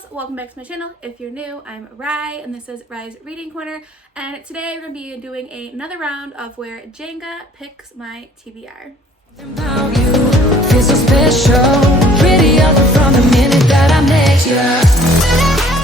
girls, welcome back to my channel. If you're new, I'm Rye and this is Rye's Reading Corner, and today we're going to be doing another round of where Jenga picks my TBR. Feel so special, prettier from the minute that I met you.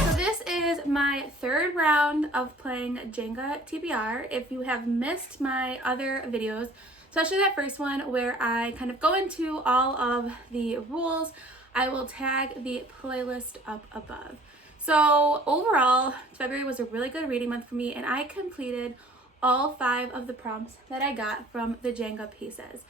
So this is my third round of playing Jenga TBR. If you have missed my other videos, especially that first one where I kind of go into all of the rules, I will tag the playlist up above. So overall, February was a really good reading month for me, and I completed all 5 of the prompts that I got from the Jenga pieces.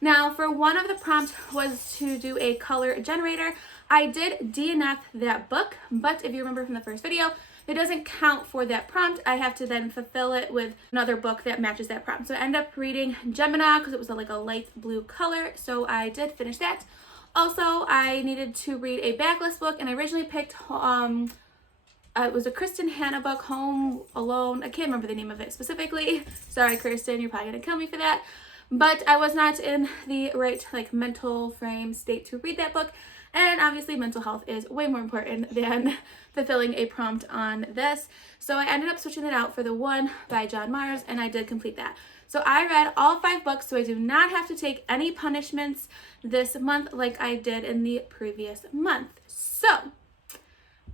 Now, for one of the prompts was to do a color generator. I did DNF that book, but if you remember from the first video, it doesn't count for that prompt. I have to then fulfill it with another book that matches that prompt. So I ended up reading Gemini because it was like a light blue color, so I did finish that. Also, I needed to read a backlist book, and I originally picked, it was a Kristen Hanna book, Home Alone. I can't remember the name of it specifically. Sorry, Kristen, you're probably gonna kill me for that. But I was not in the right mental frame state to read that book. And obviously mental health is way more important than fulfilling a prompt on this. So I ended up switching it out for the one by John Mars, and I did complete that. So I read all 5 books, so I do not have to take any punishments this month like I did in the previous month. So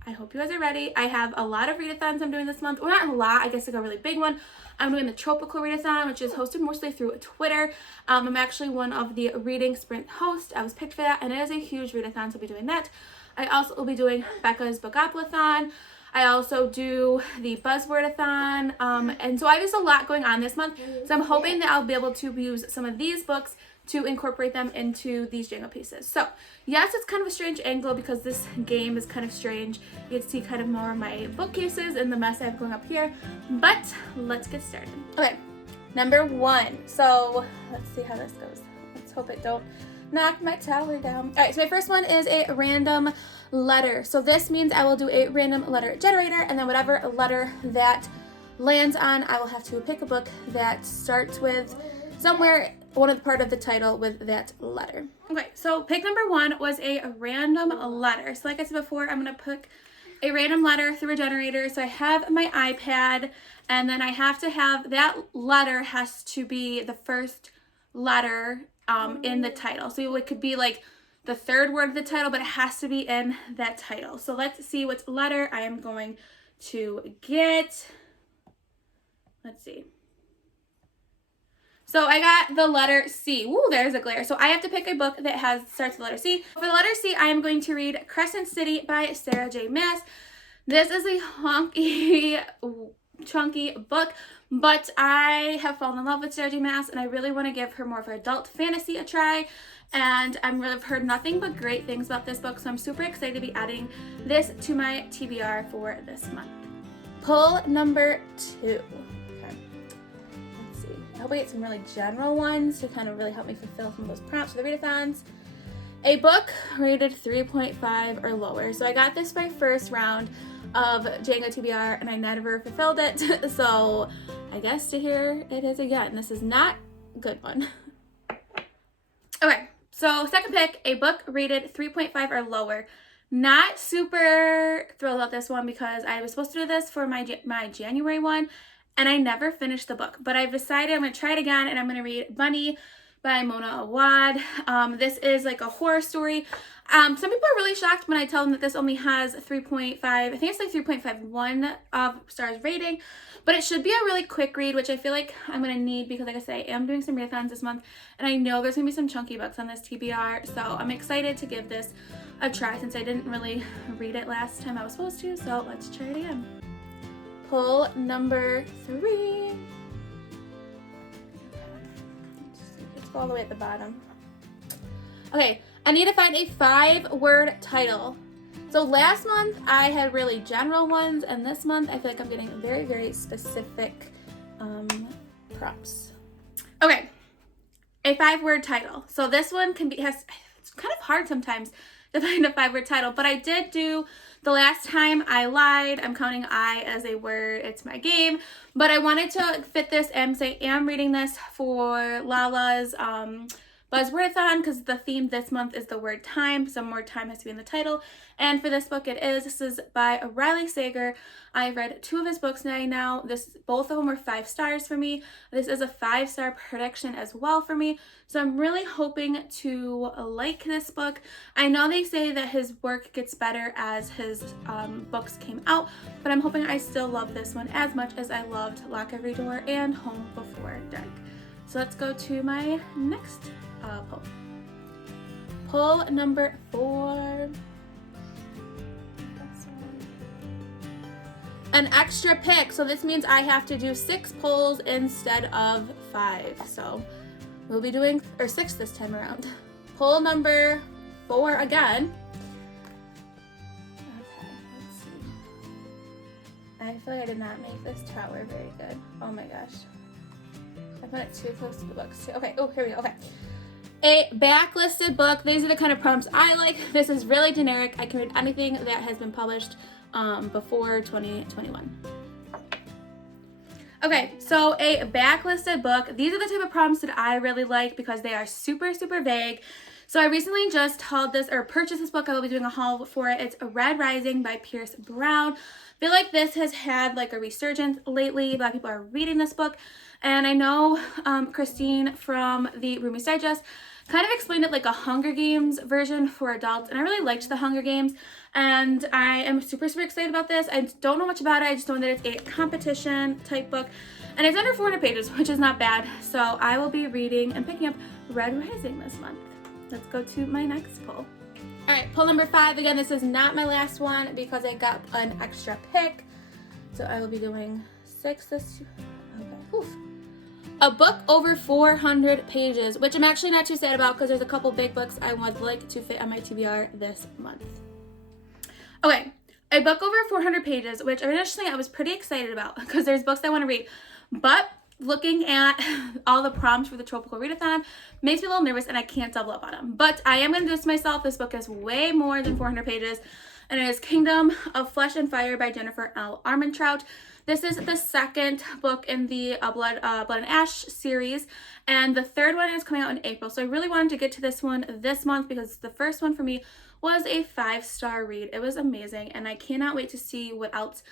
I hope you guys are ready. I have a lot of readathons I'm doing this month. Well, not a lot, I guess like a really big one. I'm doing the Tropical Readathon, which is hosted mostly through Twitter. I'm actually one of the Reading Sprint hosts. I was picked for that, and it is a huge readathon, so I'll be doing that. I also will be doing Becca's Bookopoly-thon. I also do the Buzzwordathon, and so I have just a lot going on this month. So I'm hoping that I'll be able to use some of these books to incorporate them into these Jenga pieces. So yes, it's kind of a strange angle because this game is kind of strange. You get to see kind of more of my bookcases and the mess I have going up here, but let's get started. Okay, number 1. So let's see how this goes. Let's hope it don't knock my tower down. All right, so my first one is a random letter. So this means I will do a random letter generator, and then whatever letter that lands on, I will have to pick a book that starts with somewhere one of the part of the title with that letter. Okay, so pick number 1 was a random letter. So like I said before, I'm gonna pick a random letter through a generator. So I have my iPad, and then I have to have that letter has to be the first letter in the title. So it could be like the third word of the title, but it has to be in that title. So let's see what letter I am going to get. Let's see. So I got the letter C. Ooh, there's a glare. So I have to pick a book that starts with the letter C. For the letter C, I am going to read Crescent City by Sarah J. Maas. This is a honky, chunky book, but I have fallen in love with Sarah J. Maas, and I really want to give her more of her adult fantasy a try. And I've heard nothing but great things about this book, so I'm super excited to be adding this to my TBR for this month. Pull number 2. I hope I get some really general ones to kind of really help me fulfill some of those prompts for the readathons. A book rated 3.5 or lower. So I got this my first round of Jenga TBR, and I never fulfilled it. So I guess here it is again. This is not a good one. Okay, so second pick, a book rated 3.5 or lower. Not super thrilled about this one because I was supposed to do this for my January one, and I never finished the book, but I've decided I'm going to try it again, and I'm going to read Bunny by Mona Awad. This is like a horror story. Some people are really shocked when I tell them that this only has 3.5, I think it's like 3.51 stars rating, but it should be a really quick read, which I feel like I'm going to need because, like I said, I am doing some readathons this month, and I know there's going to be some chunky books on this TBR, so I'm excited to give this a try since I didn't really read it last time I was supposed to, so let's try it again. Pull number 3. Let's go all the way at the bottom. Okay, I need to find a 5-word title. So last month I had really general ones, and this month I feel like I'm getting very, very specific prompts. Okay, a 5-word title. So this one it's kind of hard sometimes to find a 5-word title, but I did do the last time I lied. I'm counting I as a word. It's my game, but I wanted to fit this and say I am reading this for Lala's Buzzwordathon because the theme this month is the word time. Some more time has to be in the title. And for this book it is. This is by Riley Sager. I've read 2 of his books now. Both of them were 5 stars for me. This is a 5-star prediction as well for me. So I'm really hoping to like this book. I know they say that his work gets better as his books came out, but I'm hoping I still love this one as much as I loved Lock Every Door and Home Before Dark. So let's go to my next pull. Pull number 4. An extra pick, so this means I have to do 6 pulls instead of 5. So we'll be doing 6 this time around. Pull number 4 again. Okay, let's see. I feel like I did not make this tower very good. Oh my gosh. I put it too close to the books too. Okay, oh, here we go. Okay. A backlisted book. These are the kind of prompts I like. This is really generic. I can read anything that has been published before 2021. Okay, so a backlisted book. These are the type of prompts that I really like because they are super, super vague. So I recently just purchased this book. I will be doing a haul for it. It's Red Rising by Pierce Brown. I feel like this has had like a resurgence lately. A lot of people are reading this book. And I know Christine from the Roomies Digest kind of explained it like a Hunger Games version for adults. And I really liked the Hunger Games. And I am super, super excited about this. I don't know much about it. I just know that it's a competition type book. And it's under 400 pages, which is not bad. So I will be reading and picking up Red Rising this month. Let's go to my next pull. All right, pull number 5. Again, this is not my last one because I got an extra pick. So I will be doing 6 this. Okay. Oof. A book over 400 pages, which I'm actually not too sad about because there's a couple big books I would like to fit on my TBR this month. Okay, a book over 400 pages, which initially I was pretty excited about because there's books I want to read, but looking at all the prompts for the Tropical Readathon makes me a little nervous and I can't double up on them. But I am going to do this myself. This book is way more than 400 pages, and it is Kingdom of Flesh and Fire by Jennifer L. Armentrout. This is the second book in the Blood and Ash series, and the third one is coming out in April. So I really wanted to get to this one this month because the first one for me was a 5-star read. It was amazing, and I cannot wait to see what else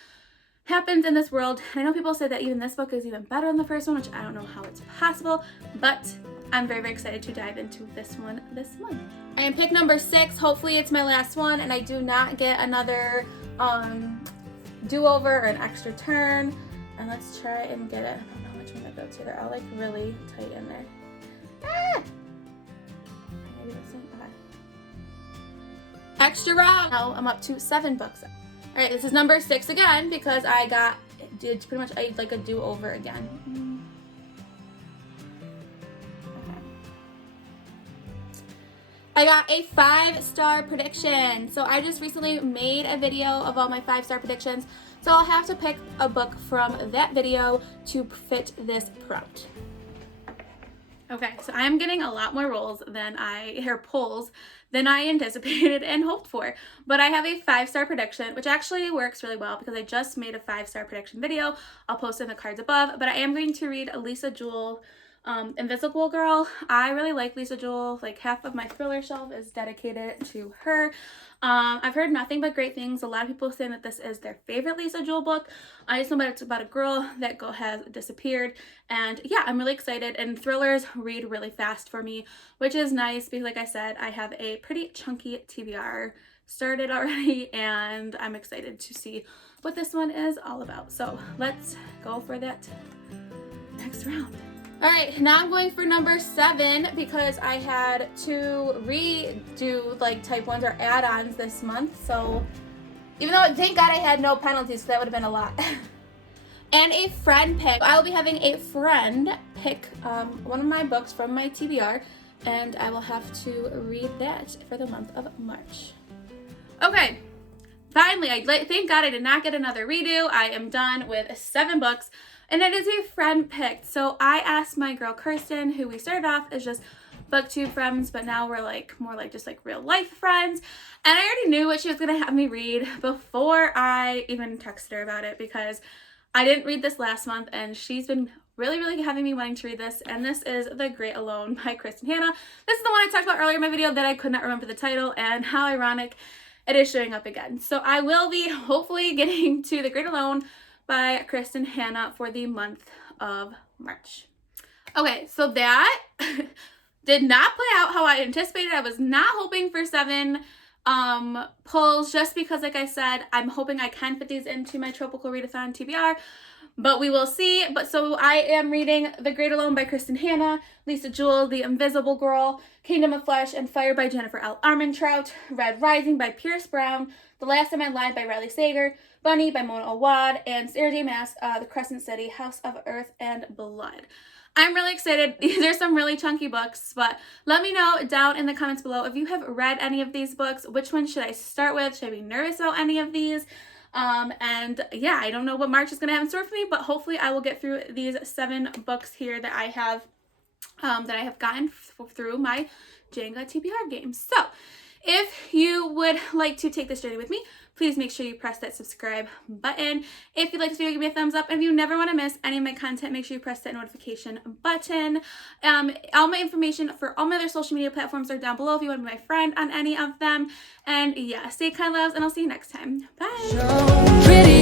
happens in this world. And I know people say that even this book is even better than the first one, which I don't know how it's possible, but I'm very, very excited to dive into this one this month. I am pick number 6. Hopefully it's my last one and I do not get another do-over or an extra turn. And let's try and get it. I don't know which one to go to. They're all like really tight in there. Ah! Maybe this one. Okay. Extra round. Now I'm up to 7 books. All right, this is number 6 again because I did pretty much like a do-over again. Okay. I got a 5-star prediction. So I just recently made a video of all my 5-star predictions. So I'll have to pick a book from that video to fit this prompt. Okay, so I'm getting a lot more pulls than I anticipated and hoped for. But I have a 5-star prediction, which actually works really well because I just made a 5-star prediction video. I'll post it in the cards above. But I am going to read Lisa Jewell, Invisible Girl. I really like Lisa Jewell. Like half of my thriller shelf is dedicated to her. I've heard nothing but great things. A lot of people saying that this is their favorite Lisa Jewell book. I just know that it's about a girl that has disappeared. And yeah, I'm really excited. And thrillers read really fast for me, which is nice because like I said, I have a pretty chunky TBR started already and I'm excited to see what this one is all about. So let's go for that next round. All right, now I'm going for number 7 because I had to redo like type 1s or add-ons this month. So even though thank God I had no penalties, because that would have been a lot. And a friend pick. I will be having a friend pick one of my books from my TBR, and I will have to read that for the month of March. Okay, finally, thank God I did not get another redo. I am done with 7 books. And it is a friend picked. So I asked my girl Kirsten, who we started off as just booktube friends, but now we're like more like just like real life friends. And I already knew what she was gonna have me read before I even texted her about it because I didn't read this last month, and she's been really having me wanting to read this, and this is The Great Alone by Kristin Hannah. This is the one I talked about earlier in my video that I could not remember the title, and how ironic it is showing up again. So I will be hopefully getting to The Great Alone by Kristin Hannah for the month of March. Okay, so that did not play out how I anticipated. I was not hoping for 7 pulls, just because, like I said, I'm hoping I can fit these into my Tropical Readathon TBR, but we will see. But so I am reading The Great Alone by Kristin Hannah, Lisa Jewell, The Invisible Girl, Kingdom of Flesh and Fire by Jennifer L. Armentrout, Red Rising by Pierce Brown, The Last Time I Lied by Riley Sager, Bunny by Mona Awad, and Sarah J. Maas, The Crescent City, House of Earth and Blood. I'm really excited. These are some really chunky books, but let me know down in the comments below if you have read any of these books. Which one should I start with? Should I be nervous about any of these? And yeah, I don't know what March is going to have in store for me, but hopefully I will get through these 7 books here that I have gotten through my Jenga TBR game. So if you would like to take this journey with me, please make sure you press that subscribe button. If you like this video, give me a thumbs up. And if you never want to miss any of my content, make sure you press that notification button. All my information for all my other social media platforms are down below if you want to be my friend on any of them. And yeah, stay kind, loves, and I'll see you next time. Bye.